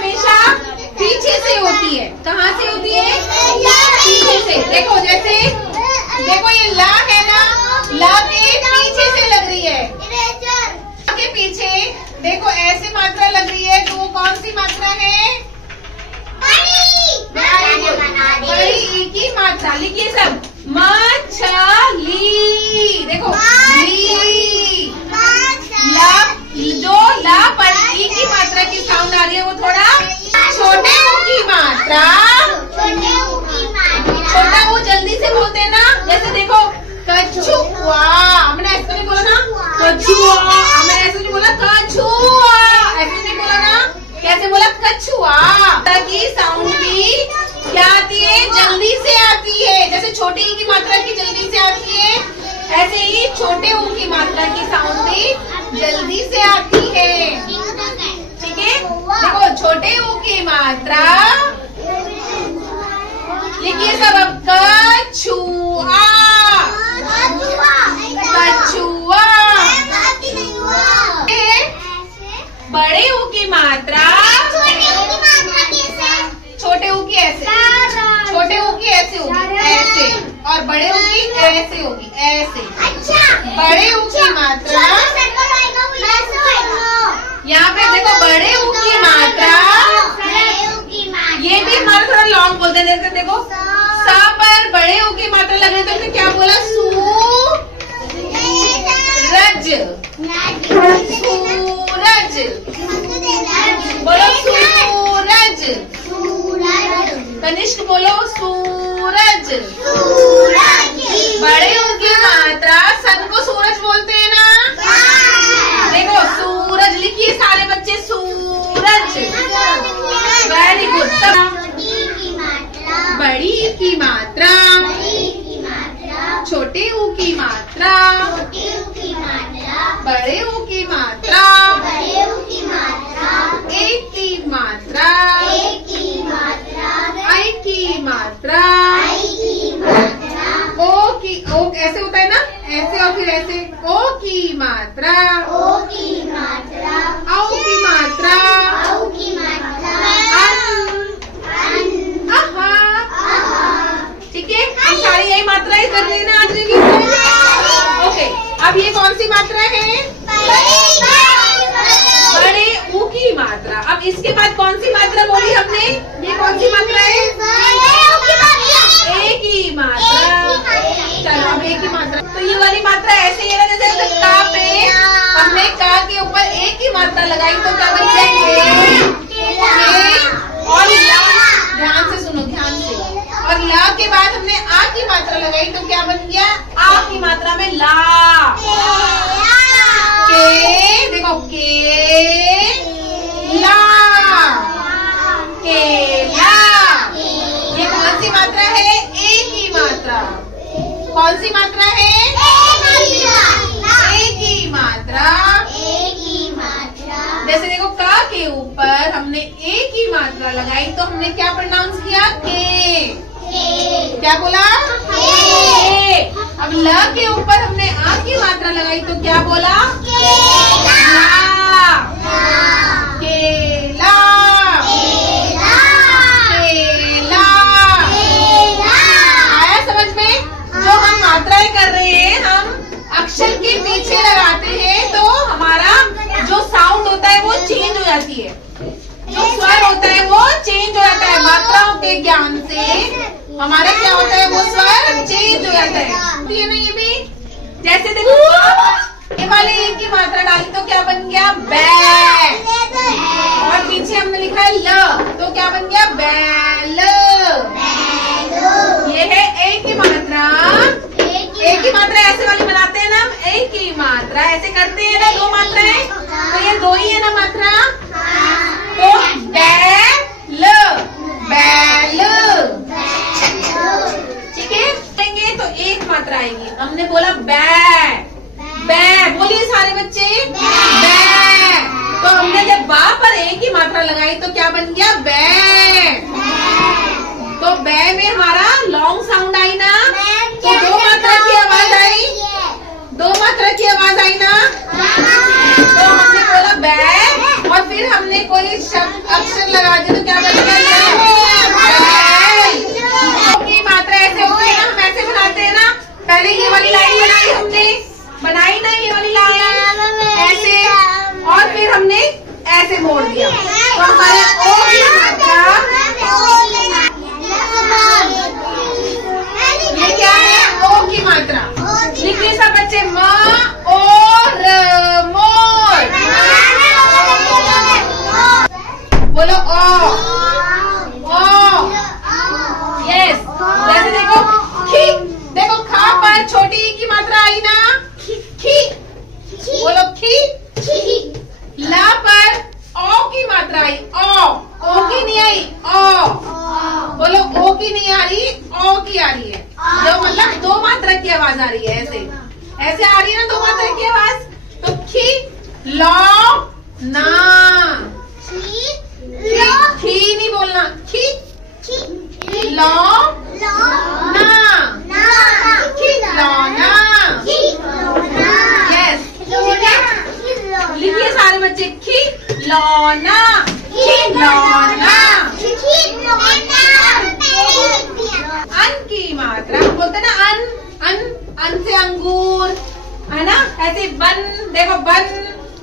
हमेशा पीछे से होती है। कहाँ से होती है? पीछे से। देखो जैसे देखो ये ला है ना, ला के पीछे से लग रही है, के पीछे देखो ऐसे मात्रा लग रही है, तो वो कौन सी मात्रा है? बड़ी ई की मात्रा। लिखिए सब, मछली। देखो ली, ला, जो ला पर ई की मात्रा की साउंड आ रही है वो थोड़ा छोटे ऊ की मात्रा। छोटा वो जल्दी से बोलते हैं ना, जैसे देखो कछुआ, हमने ऐसे नहीं बोला ना कछुआ, हमने ऐसे नहीं बोला कछुआ, ऐसे नहीं बोला ना, कैसे बोला? कछुआ। की साउंड भी क्या आती है? जल्दी से आती है। जैसे छोटे ई की मात्रा की जल्दी से आती है, ऐसे ही छोटे ऊ की मात्रा की साउंड भी जल्दी से आती है। ठीक है, देखो छोटे ऊ की मात्रा लिखिए सब। अब कछुआ, कछुआ। बड़े ऊ की मात्रा, छोटे ऊ की ऐसे, छोटे ऊ की ऐसे होगी, ऐसे, और बड़े ऊ की ऐसे होगी, ऐसे। बड़े ऊ की मात्रा यहाँ पे देखो, बड़े ऊ की मात्रा, ये भी हमारा थोड़ा लॉन्ग बोलते हैं। जैसे देखो सा पर बड़े ऊ की मात्रा लगे तो हमने क्या बोला? सूरज, सूरज। बोलो सूरज। कनिष्क बोलो सूरज। बड़े ऊ की मात्रा, सन को सूरज बोलते हैं ना। देखो सूरज, लिखिए सारे बच्चे सूरज। Very good. बड़ी की मात्रा, छोटे ऊ की मात्रा, बड़े ऊ की मात्रा, एक की मात्रा, आई की मात्रा, ओ की, ओ ऐसे होता है ना, ऐसे और फिर ऐसे। ओ की मात्रा, औ की मात्रा, ठीक है। हम सारी यही मात्राएं कर लेना आज की। ओके, अब ये कौन सी मात्रा है? बड़े ऊ की मात्रा। अब इसके बाद कौन सी मात्रा बोली हमने? ये कौन सी मात्रा है? एक ही मात्रा। चलो अब एक ही मात्रा, तो ये वाली मात्रा ऐसे ही है ना, जैसे का पे हमने का के ऊपर एक ही मात्रा लगाई तो क्या बन जाएंगे? और ध्यान से सुनो, ध्यान से। और ला के बाद हमने आ की मात्रा लगाई तो क्या बन गया? आ की मात्रा में ला। के, देखो के ला, केला। ये कौन सी मात्रा है? एक ही मात्रा। कौन सी मात्रा है? एक ही मात्रा। जैसे देखो का के ऊपर हमने एक ही मात्रा लगाई तो हमने क्या प्रोनाउंस किया? के। क्या बोला? के। अब ल के ऊपर हमने आ की मात्रा लगाई तो क्या बोला? ला। केला, केला। आया समझ में? जो हम मात्राएं कर रहे हैं, हम अक्षर के पीछे लगाते हैं तो हमारा जो साउंड होता है वो चेंज हो जाती है, जो स्वर होता है वो चेंज हो जाता है। मात्राओं के ज्ञान से हमारा क्या होता है? वो स्वर चेंज हो जाता है। तो ये ना, ये भी जैसे देखो ये वाले एक की मात्रा डाली तो क्या बन गया? बै। और पीछे हमने लिखा है ल तो क्या बन गया? बैल। ये है एक की मात्रा। एक की मात्रा ऐसे वाली बनाते हैं ना हम, एक की मात्रा ऐसे करते हैं ना, दो मात्राएं, तो ये दो ही है ना मात्रा। तो बैल, बैल। ठीक है, कहेंगे तो एक मात्रा आएगी। हमने बोला बै, बै। बोलिए सारे बच्चे, बै। तो हमने जब बा पर एक ही मात्रा लगाई तो क्या बन गया? बै। तो बै में हमारा लॉन्ग साउंड आई ना, तो दो मात्रा की आवाज आई, दो मात्रा की आवाज आई ना, तो हमने बोला बै। और फिर हमने कोई कोई शब्द अक्षर लगा दे तो क्या बनेगा ये की मात्रा ऐसे होती है ना, हम ऐसे बनाते हैं ना। पहले ये वाली लाइन बनाई हमने, बनाई ना ये वाली लाइन ऐसे, और फिर हमने ऐसे मोड़ दिया तो हमारे ओ की मात्रा ये क्या है, ओ की मात्रा। लिखिए सब बच्चे, म और मोर। बोलो ओ, यस। जैसे देखो खी, देखो खा पर छोटी ई की मात्रा आई ना, खी। बोलो खी। ला पर ओ की मात्रा आई, ओ की नहीं आई, ओ। बोलो ओ की नहीं आ रही, ओ की आ रही है। जो मतलब दो मात्रा की आवाज आ रही है, ऐसे आ रही है ना दो मात्रा की आवाज। तो खी लो ना, खी नहीं बोलना, खी लो ना, खिलौना। यस, लिखिए सारे बच्चे, खिलौना, खिलौना। अन की मात्रा बोलते ना, अन से अंगूर है ना, ऐसे बन। देखो बन,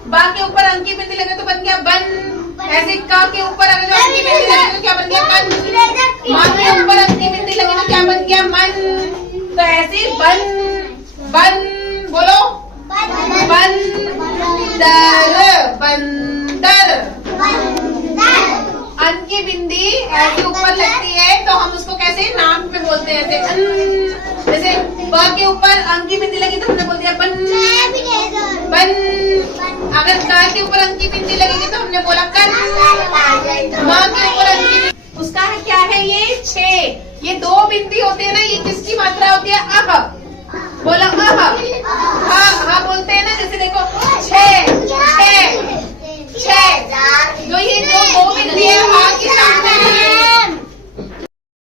बा के ऊपर अंक की बिंदी लगे तो बन गया बन। ऐसे का के ऊपर अगर अंक की बिंदी लगे तो क्या बन गया कन। माँ के ऊपर अंक की बिंदी लगे तो क्या बन गया मन। तो ऐसे बन, बन बोलो, बंदर, बंदर। अन की बिंदी ऐसे ऊपर लगती है तो हम उसको कैसे नाक में बोलते हैं, ऐसे जैसे ब के ऊपर अंक की बिंदी लगी तो हमने बोल दिया बन, बन। अगर का के ऊपर अंक की बिंदी लगेगी तो हमने बोला कन। माँ के ऊपर अंक की बिंदी, उसका है क्या है ये 6। ये दो बिंदी होते हैं ना, ये किसकी मात्रा होती है, अह। बोलो अह।